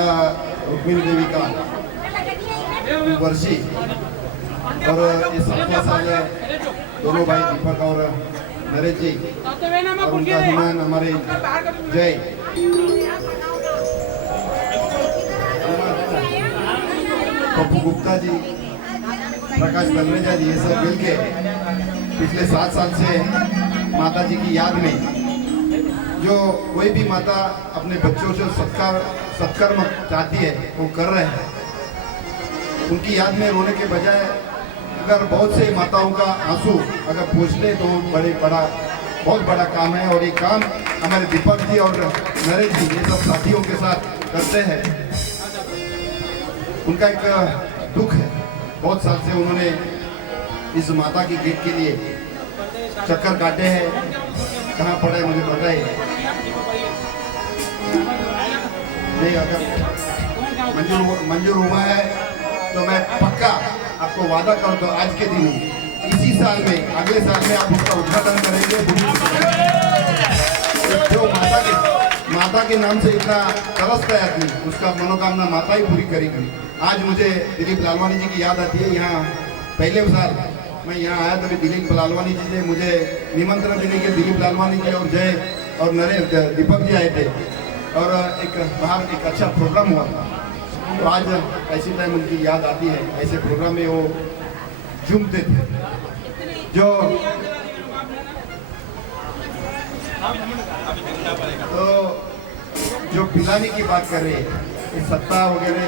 माता रुक्मिणी देवी का वर्षी और ये 7वां साल है। दोनों भाई दीपक और नरेश जी और उनका अभिमान हमारे जय पप्पू गुप्ता जी, प्रकाश तलरेजा जी, ये सब मिलके पिछले 7 साल से माता जी की याद में जो कोई भी माता अपने बच्चों से सत्कर्म चाहती है वो कर रहे हैं। उनकी याद में रोने के बजाय अगर बहुत से माताओं का आंसू अगर पूछ ले तो बहुत बड़ा काम है। और ये काम हमारे दीपक जी और नरेश जी ये सब साथियों के साथ करते हैं। उनका एक दुख है, बहुत साल से उन्होंने इस माता की गेट के लिए चक्कर काटे हैं। कहाँ पड़ा है मुझे पता है नहीं। अगर मंजूर हुआ है तो मैं पक्का आपको वादा कर दो आज के दिन इसी साल में अगले साल में आप उसका उद्घाटन करेंगे। जो माता के नाम से इतना तरसता है आदमी, उसका मनोकामना माता ही पूरी करेगी। आज मुझे दिलीप लालवानी जी की याद आती है। यहाँ पहले साल मैं यहाँ आया तभी दिलीप लालवानी जी ने मुझे निमंत्रण देने के दिलीप लालवानी जी और जय और नरेश दीपक जी आए थे और एक बाहर एक अच्छा प्रोग्राम हुआ था। तो आज ऐसी टाइम उनकी याद आती है, ऐसे प्रोग्राम में वो झूमते थे। जो पिलाने की बात कर रहे हैं, सत्ता वगैरह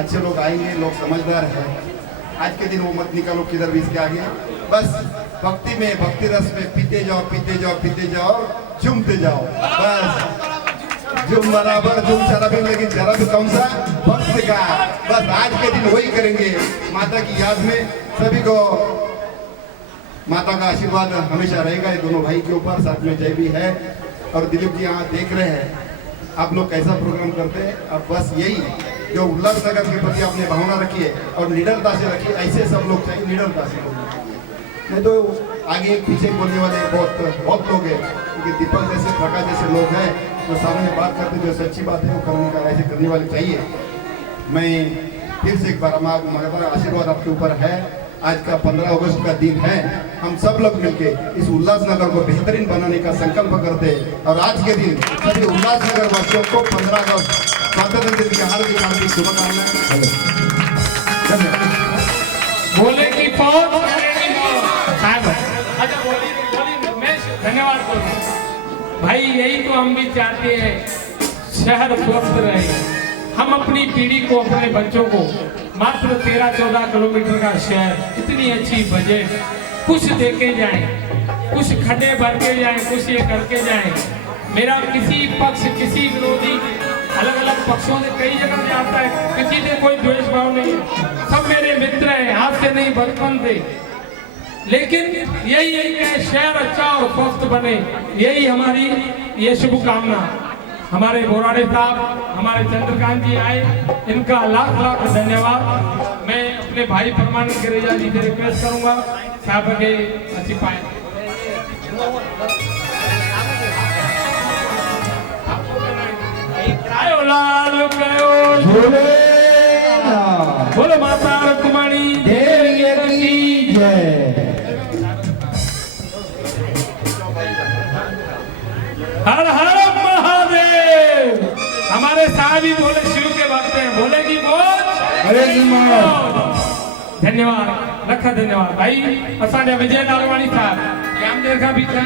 अच्छे लोग आएंगे, लोग समझदार हैं। आज के दिन वो मत निकालो किधर भी इसके आगे। बस भक्ति में, भक्ति रस में पीते जाओ, झूमते जाओ। बस झूम बराबर झूम शराबी, लेकिन शराबी कौन सा भक्त का। बस आज के दिन वही करेंगे माता की याद में। सभी को माता का आशीर्वाद हमेशा रहेगा ये दोनों भाई के ऊपर। साथ में जय भी है और दिलीप जी यहाँ देख रहे हैं आप लोग कैसा प्रोग्राम करते हैं। अब बस यही जो उल्लासनगर के प्रति आपने भावना रखी है और निडरता से रखी है, ऐसे सब लोग चाहिए निडरता से। नहीं तो आगे पीछे बोलने वाले बहुत लोग हैं, क्योंकि दीपक जैसे प्रकाश जैसे लोग हैं जो सामने बात करते, जो सच्ची बात है वो करने का ऐसे करने वाले चाहिए। मैं फिर से एक बार हमारा आशीर्वाद आपके ऊपर है। आज का 15 अगस्त का दिन है, हम सब लोग मिलके इस उल्लासनगर को बेहतरीन बनाने का संकल्प करते हैं। और आज के दिन सभी उल्लासनगर वासियों को 15 अगस्त स्वतंत्रता दिन की हार्दिक शुभकामनाएं। बोले की फौज धन्यवाद भाई। यही तो हम भी चाहते हैं, शहर स्वस्थ रहे। हम अपनी पीढ़ी को, अपने बच्चों को मात्र 13-14 किलोमीटर का शहर, इतनी अच्छी बजट, कुछ देके जाएं, कुछ खड्डे भर के जाएं, कुछ ये करके जाएं। मेरा किसी पक्ष, किसी विरोधी, अलग अलग पक्षों से कई जगह जाता है, किसी से कोई द्वेष भाव नहीं है, सब मेरे मित्र हैं, आज से नहीं बचपन से। लेकिन यही है शहर अच्छा और स्वस्थ बने, यही हमारी ये शुभकामना। हमारे बोराड़े साहब, हमारे चंद्रकांत जी आए, इनका लाख लाख धन्यवाद। मैं अपने भाई परमानंद गिरिजा जी से रिक्वेस्ट करूंगा साहब के अच्छी पाए। बोलो माता रुक्मिणी देवी की जय। हर हर महादेव। हमारे साहब ही बोले शिव के भक्त हैं, बोले की बोल। धन्यवाद, रखा धन्यवाद भाई। असांजा विजय नालवाणी साहब रामदेव का भी था।